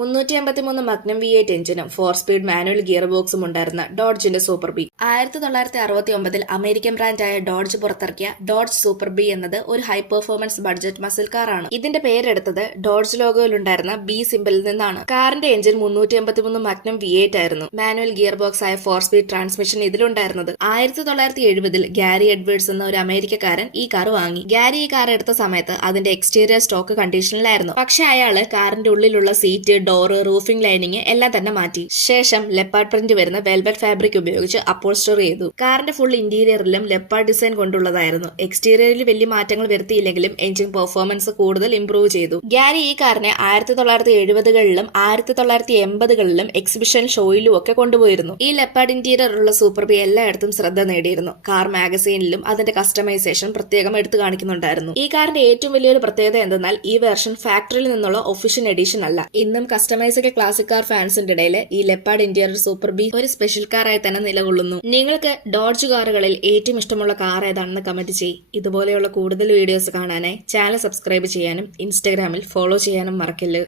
353 മഗ്നം V8 എഞ്ചിനും 4-സ്പീഡ് manual gear ബോക്സും ഉണ്ടായിരുന്ന ഡോഡ്ജിന്റെ super B. 1969 American ബ്രാൻഡായ dodge പുറത്തിറക്കിയ ഡോഡ്ജ് സൂപ്പർ ബി എന്നത് ഒരു ഹൈ പെർഫോമൻസ് ബഡ്ജറ്റ് മസിൽ കാറാണ്. ഇതിന്റെ പേരെടുത്തത് ഡോഡ്ജ് ലോഗോയിലുണ്ടായിരുന്ന ബി സിംബലിൽ നിന്നാണ്. കാറിന്റെ എഞ്ചിൻ 353 മഗ്നം V8 ആയിരുന്നു. മാനുവൽ ഗിയർ ബോക്സ് ആയ 4-സ്പീഡ് ട്രാൻസ്മിഷൻ ഇതിലുണ്ടായിരുന്നത്. 1970 ഗാരി എഡ്വേർഡ്സ് എന്ന ഒരു അമേരിക്കക്കാരൻ ഈ കാർ വാങ്ങി. ഗാരി ഈ കാർ എടുത്ത സമയത്ത് അതിന്റെ എക്സ്റ്റീരിയർ സ്റ്റോക്ക് കണ്ടീഷനിലായിരുന്നു. പക്ഷെ അയാള് കാറിന്റെ ഉള്ളിലുള്ള സീറ്റ്, ഡോറ്, റൂഫിംഗ് ലൈനിങ് എല്ലാം തന്നെ മാറ്റി. ശേഷം ലെപ്പാർഡ് പ്രിന്റ് വരുന്ന വെൽവെറ്റ് ഫാബ്രിക് ഉപയോഗിച്ച് അപ്പോൾസ്റ്ററി ചെയ്തു. കാറിന്റെ ഫുൾ ഇന്റീരിയറിലും ലെപ്പാർഡ് ഡിസൈൻ കൊണ്ടുള്ളതായിരുന്നു. എക്സ്റ്റീരിയറിൽ വലിയ മാറ്റങ്ങൾ വരുത്തിയില്ലെങ്കിലും എഞ്ചിൻ പെർഫോമൻസ് കൂടുതൽ ഇംപ്രൂവ് ചെയ്തു. ഗാരി ഈ കാറിനെ 1970കളിലും 1980കളിലും എക്സിബിഷൻ ഷോയിലും ഒക്കെ കൊണ്ടുപോയിരുന്നു. ഈ ലെപ്പാർഡ് ഇന്റീരിയർ ഉള്ള സൂപ്പർ ബി എല്ലായിടത്തും ശ്രദ്ധ നേടിയിരുന്നു. കാർ മാഗസീനിലും അതിന്റെ കസ്റ്റമൈസേഷൻ പ്രത്യേകം എടുത്തു കാണിക്കുന്നുണ്ടായിരുന്നു. ഈ കാറിന്റെ ഏറ്റവും വലിയൊരു പ്രത്യേകത എന്തെന്നാൽ ഈ വെർഷൻ ഫാക്ടറിയിൽ നിന്നുള്ള ഒഫീഷ്യൽ എഡിഷൻ അല്ല. ഇന്നും കസ്റ്റമൈസ്ഡ് ക്ലാസിക് കാർ ഫാൻസിന്റെ ഇടയിൽ ഈ ലെപ്പാർഡ് ഇന്റീരിയർ സൂപ്പർ ബി ഒരു സ്പെഷ്യൽ കാറായി തന്നെ നിലകൊള്ളുന്നു. നിങ്ങൾക്ക് ഡോഡ്ജ് കാറുകളിൽ ഏറ്റവും ഇഷ്ടമുള്ള കാർ ഏതാണെന്ന് കമന്റ് ചെയ്യ്. ഇതുപോലെയുള്ള കൂടുതൽ വീഡിയോസ് കാണാനായി ചാനൽ സബ്സ്ക്രൈബ് ചെയ്യാനും ഇൻസ്റ്റാഗ്രാമിൽ ഫോളോ ചെയ്യാനും മറക്കല്ല്.